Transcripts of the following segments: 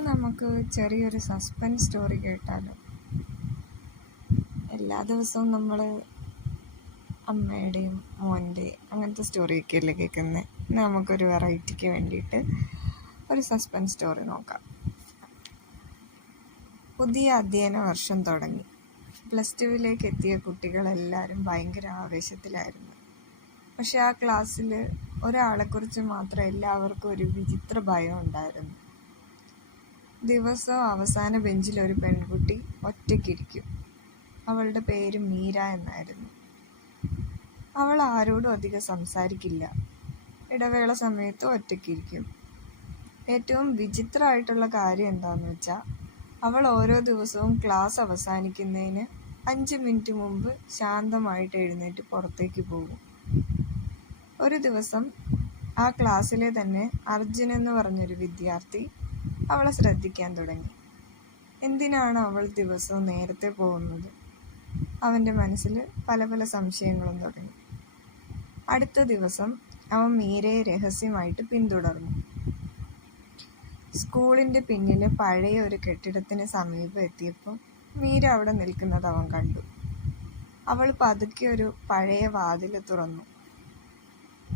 ഇന്ന് നമുക്ക് ചെറിയൊരു സസ്പെൻസ് സ്റ്റോറി കേട്ടാലോ. എല്ലാ ദിവസവും നമ്മൾ അമ്മയുടെയും മോൻ്റെയും അങ്ങനത്തെ സ്റ്റോറിയൊക്കെ അല്ലേ കേൾക്കുന്നത്. ഇന്ന് നമുക്കൊരു വെറൈറ്റിക്ക് വേണ്ടിയിട്ട് ഒരു സസ്പെൻസ് സ്റ്റോറി നോക്കാം. പുതിയ അധ്യയന വർഷം തുടങ്ങി. +2 എത്തിയ കുട്ടികളെല്ലാവരും ഭയങ്കര ആവേശത്തിലായിരുന്നു. പക്ഷെ ആ ക്ലാസ്സിൽ ഒരാളെക്കുറിച്ച് മാത്രം എല്ലാവർക്കും ഒരു വിചിത്ര ഭയം ഉണ്ടായിരുന്നു. ദിവസവും അവസാന ബെഞ്ചിൽ ഒരു പെൺകുട്ടി ഒറ്റയ്ക്കിരിക്കും. അവളുടെ പേര് മീര എന്നായിരുന്നു. അവൾ ആരോടും അധികം സംസാരിക്കില്ല. ഇടവേള സമയത്ത് ഒറ്റയ്ക്കിരിക്കും. ഏറ്റവും വിചിത്രമായിട്ടുള്ള കാര്യം എന്താണെന്ന് വെച്ചാൽ, അവൾ ഓരോ ദിവസവും ക്ലാസ് അവസാനിക്കുന്നതിന് 5 മിനിറ്റ് മുമ്പ് ശാന്തമായിട്ട് എഴുന്നേറ്റ് പുറത്തേക്ക് പോകും. ഒരു ദിവസം ആ ക്ലാസ്സിലെ തന്നെ അർജുൻ എന്ന് പറഞ്ഞൊരു വിദ്യാർത്ഥി അവളെ ശ്രദ്ധിക്കാൻ തുടങ്ങി. എന്തിനാണ് അവൾ ദിവസവും നേരത്തെ പോകുന്നത്? അവൻ്റെ മനസ്സിൽ പല പല സംശയങ്ങളും തുടങ്ങി. അടുത്ത ദിവസം അവൻ മീരയെ രഹസ്യമായിട്ട് പിന്തുടർന്നു. സ്കൂളിൻ്റെ പിന്നിലെ പഴയ ഒരു കെട്ടിടത്തിന് സമീപം എത്തിയപ്പോൾ മീര അവിടെ നിൽക്കുന്നത് അവൻ കണ്ടു. അവൾ പതുക്കെ ഒരു പഴയ വാതിൽ തുറന്നു.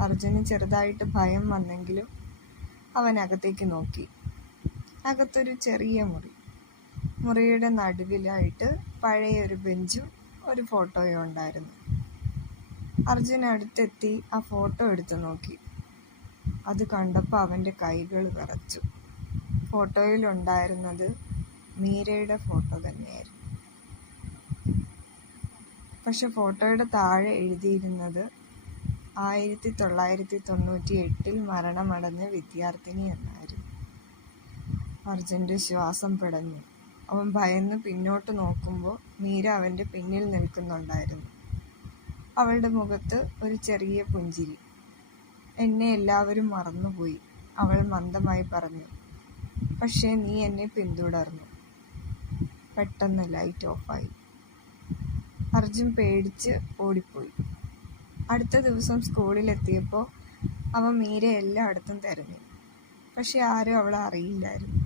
അർജുന് ചെറുതായിട്ട് ഭയം വന്നെങ്കിലും അവൻ അകത്തേക്ക് നോക്കി. അകത്തൊരു ചെറിയ മുറി. മുറിയുടെ നടുവിലായിട്ട് പഴയ ഒരു ബെഞ്ചും ഒരു ഫോട്ടോയും ഉണ്ടായിരുന്നു. അർജുൻ അടുത്തെത്തി ആ ഫോട്ടോ എടുത്തു നോക്കി. അത് കണ്ടപ്പോൾ അവൻ്റെ കൈകൾ വിറച്ചു. ഫോട്ടോയിലുണ്ടായിരുന്നത് മീരയുടെ ഫോട്ടോ തന്നെയായിരുന്നു. പക്ഷെ ഫോട്ടോയുടെ താഴെ എഴുതിയിരുന്നത് 1998 മരണമടഞ്ഞ വിദ്യാർത്ഥിനി എന്നായിരുന്നു. അർജുൻ്റെ ശ്വാസം പിടഞ്ഞു. അവൻ ഭയന്ന് പിന്നോട്ട് നോക്കുമ്പോൾ മീര അവൻ്റെ പിന്നിൽ നിൽക്കുന്നുണ്ടായിരുന്നു. അവളുടെ മുഖത്ത് ഒരു ചെറിയ പുഞ്ചിരി. എന്നെ എല്ലാവരും മറന്നുപോയി, അവൾ മന്ദമായി പറഞ്ഞു. പക്ഷേ നീ എന്നെ പിന്തുടർന്നു. പെട്ടെന്ന് ലൈറ്റ് ഓഫായി. അർജുൻ പേടിച്ച് ഓടിപ്പോയി. അടുത്ത ദിവസം സ്കൂളിലെത്തിയപ്പോൾ അവൻ മീര എല്ലായിടത്തും തിരഞ്ഞു. പക്ഷെ ആരും അവളെ അറിയില്ലായിരുന്നു.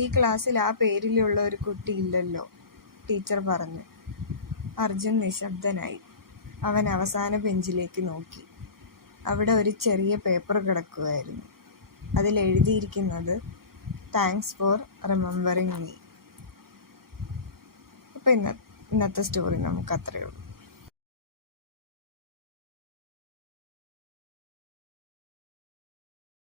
ഈ ക്ലാസ്സിൽ ആ പേരിലുള്ള ഒരു കുട്ടി ഇല്ലല്ലോ, ടീച്ചർ പറഞ്ഞു. അർജുൻ നിശബ്ദനായി. അവൻ അവസാന ബെഞ്ചിലേക്ക് നോക്കി. അവിടെ ഒരു ചെറിയ പേപ്പർ കിടക്കുകയായിരുന്നു. അതിൽ എഴുതിയിരിക്കുന്നത് താങ്ക്സ് ഫോർ റിമെമ്പറിങ് മീ. അപ്പോൾ ഇന്നത്തെ സ്റ്റോറി നമുക്ക് അത്രയേ ഉള്ളൂ.